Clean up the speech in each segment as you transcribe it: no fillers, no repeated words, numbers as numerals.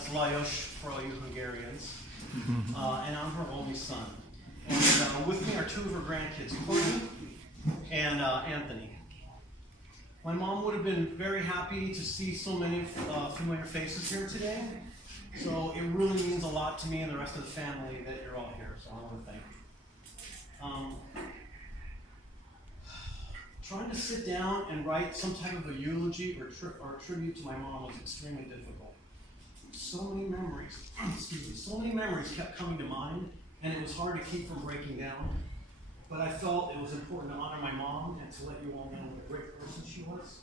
That's Lajos for all you Hungarians. And I'm her only son. And with me are two of her grandkids, Courtney and Anthony. My mom would have been very happy to see so many familiar faces here today. So it really means a lot to me and the rest of the family that you're all here. So I want to thank you. Trying to sit down and write some type of a eulogy or tribute to my mom was extremely difficult. So many memories, so many memories kept coming to mind, and it was hard to keep from breaking down. But I felt it was important to honor my mom and to let you all know what a great person she was.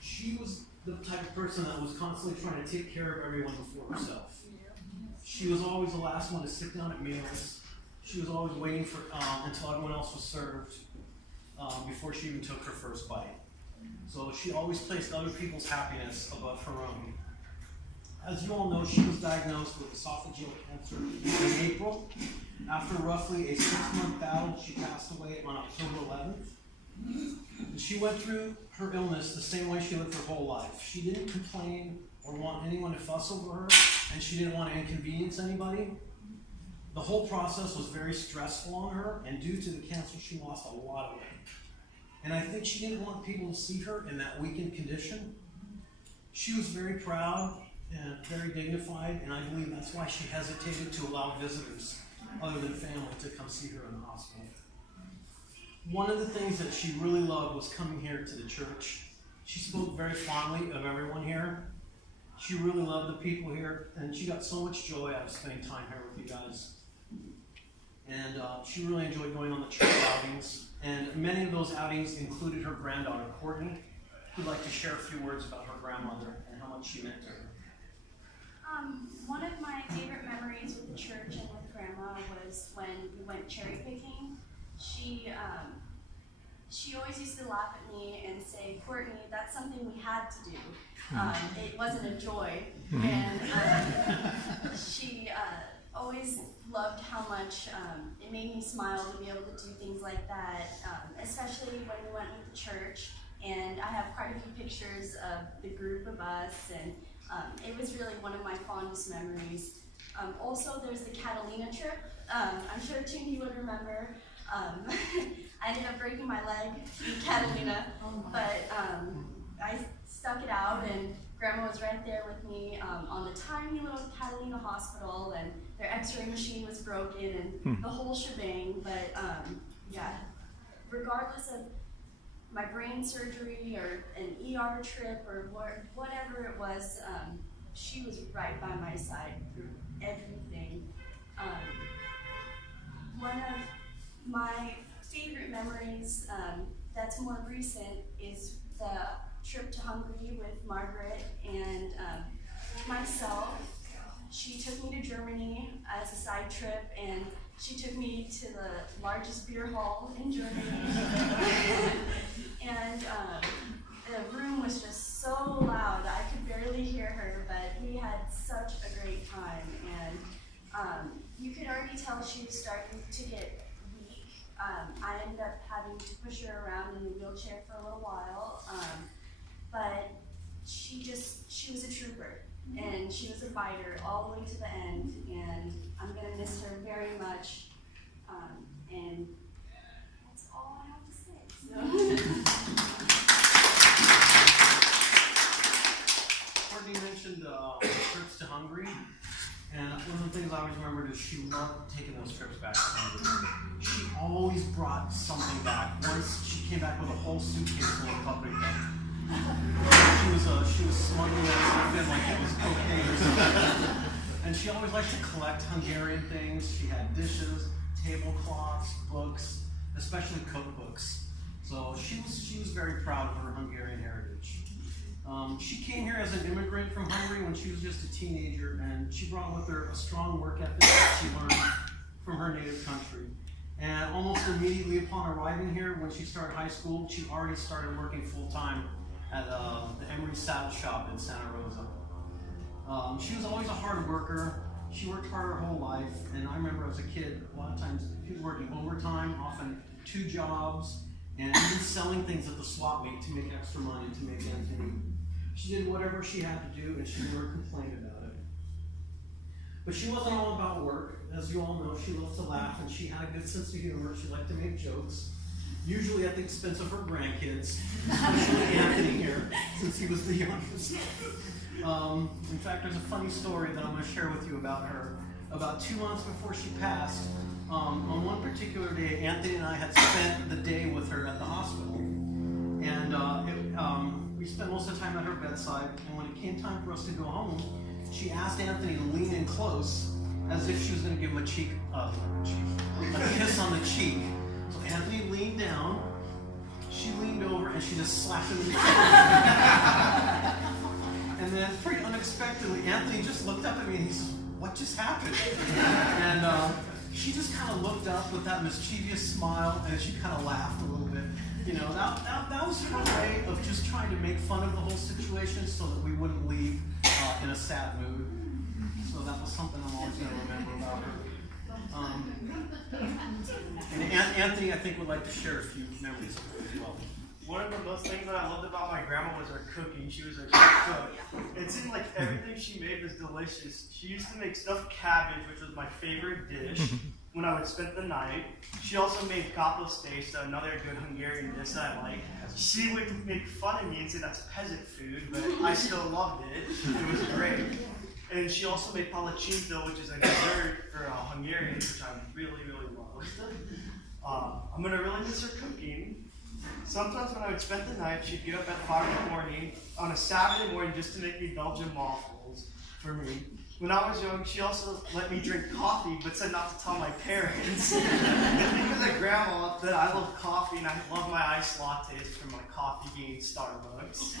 She was the type of person that was constantly trying to take care of everyone before herself. She was always the last one to sit down at meals. She was always waiting for until everyone else was served before she even took her first bite. So she always placed other people's happiness above her own. As you all know, she was diagnosed with esophageal cancer in April. After roughly a 6-month battle, she passed away on October 11th. And she went through her illness the same way she lived her whole life. She didn't complain or want anyone to fuss over her, and she didn't want to inconvenience anybody. The whole process was very stressful on her, and due to the cancer, she lost a lot of weight. And I think she didn't want people to see her in that weakened condition. She was very proud and very dignified, and I believe that's why she hesitated to allow visitors other than family to come see her in the hospital. One of the things that she really loved was coming here to the church. She spoke very fondly of everyone here. She really loved the people here, and she got so much joy out of spending time here with you guys. And she really enjoyed going on the church outings, and many of those outings included her granddaughter, Courtney, who'd like to share a few words about her grandmother and how much she meant to her. One of my favorite memories with the church and with Grandma was when we went cherry picking. She always used to laugh at me and say, "Courtney, that's something we had to do. It wasn't a joy." And she always loved how much it made me smile to be able to do things like that, especially when we went with the church. And I have quite a few pictures of the group of us, and it was really one of my fondest memories. Also, there's the Catalina trip. I'm sure Toonie would remember. I ended up breaking my leg in Catalina, but I stuck it out, and Grandma was right there with me on the tiny little Catalina hospital, and their x-ray machine was broken, and the whole shebang. But yeah, regardless of my brain surgery or an ER trip or whatever it was, she was right by my side through everything. One of my favorite memories that's more recent is the trip to Hungary with Margaret and myself. She took me to Germany as a side trip, and she took me to the largest beer hall in Germany. And the room was just so loud, I could barely hear her, but we had such a great time. And you could already tell she was starting to get weak. I ended up having to push her around in the wheelchair for a little while, but she was a trooper, and she was a fighter all the way to the end, and I'm going to miss her very much, and that's all I have to say. Courtney mentioned trips to Hungary, and one of the things I always remembered is she loved taking those trips back to Hungary. She always brought something back. Once she came back with a whole suitcase full of paprika. She was smuggling that stuff in like it was cocaine or something. And she always liked to collect Hungarian things. She had dishes, tablecloths, books, especially cookbooks. So she was very proud of her Hungarian heritage. She came here as an immigrant from Hungary when she was just a teenager, and she brought with her a strong work ethic that she learned from her native country. And almost immediately upon arriving here, when she started high school, she already started working full-time at the Emery Saddle Shop in Santa Rosa. She was always a hard worker. She worked hard her whole life, and I remember as a kid, a lot of times she was working overtime, often 2 jobs, and even selling things at the swap meet to make extra money to make ends meet. She did whatever she had to do, and she never complained about it. But she wasn't all about work. As you all know, she loved to laugh, and she had a good sense of humor. She liked to make jokes, usually at the expense of her grandkids, especially Anthony here, since he was the youngest. In fact, there's a funny story that I'm going to share with you about her. About 2 months before she passed, on one particular day, Anthony and I had spent the day with her at the hospital. And we spent most of the time at her bedside, and when it came time for us to go home, she asked Anthony to lean in close as if she was going to give him a kiss on the cheek. So Anthony leaned down, she leaned over, and she just slapped him in the face. And then, pretty unexpectedly, Anthony just looked up at me and he says, "What just happened?" And she just kind of looked up with that mischievous smile, and she kind of laughed a little bit. You know, that was her way of just trying to make fun of the whole situation so that we wouldn't leave in a sad mood. So that was something I'm always going to remember about her. And Anthony, I think, would like to share a few memories of her as well. One of the most things that I loved about my grandma was her cooking. She was a great cook. It seemed like everything she made was delicious. She used to make stuffed cabbage, which was my favorite dish, when I would spend the night. She also made kapustesta, another good Hungarian dish that I like. She would make fun of me and say that's peasant food, but I still loved it. It was great. And she also made palatschinta, which is a dessert for Hungarians, which I really, really loved. I'm going to really miss her cooking. Sometimes when I would spend the night, she'd get up at 5 in the morning on a Saturday morning just to make me Belgian waffles for me. When I was young, she also let me drink coffee, but said not to tell my parents. It's because of Grandma that I love coffee, and I love my iced lattes from my Coffee Bean Starbucks.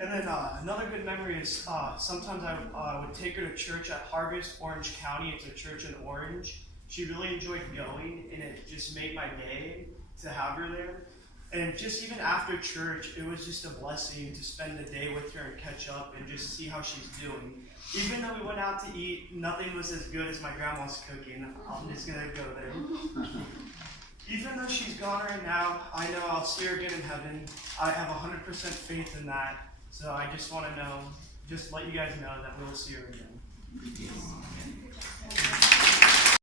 And then another good memory is sometimes I would take her to church at Harvest, Orange County. It's a church in Orange. She really enjoyed going, and it just made my day to have her there. And just even after church, it was just a blessing to spend the day with her and catch up and just see how she's doing. Even though we went out to eat, nothing was as good as my grandma's cooking. I'm just going to go there. Even though she's gone right now, I know I'll see her again in heaven. I have 100% faith in that. So I just want to know, just let you guys know that we'll see her again.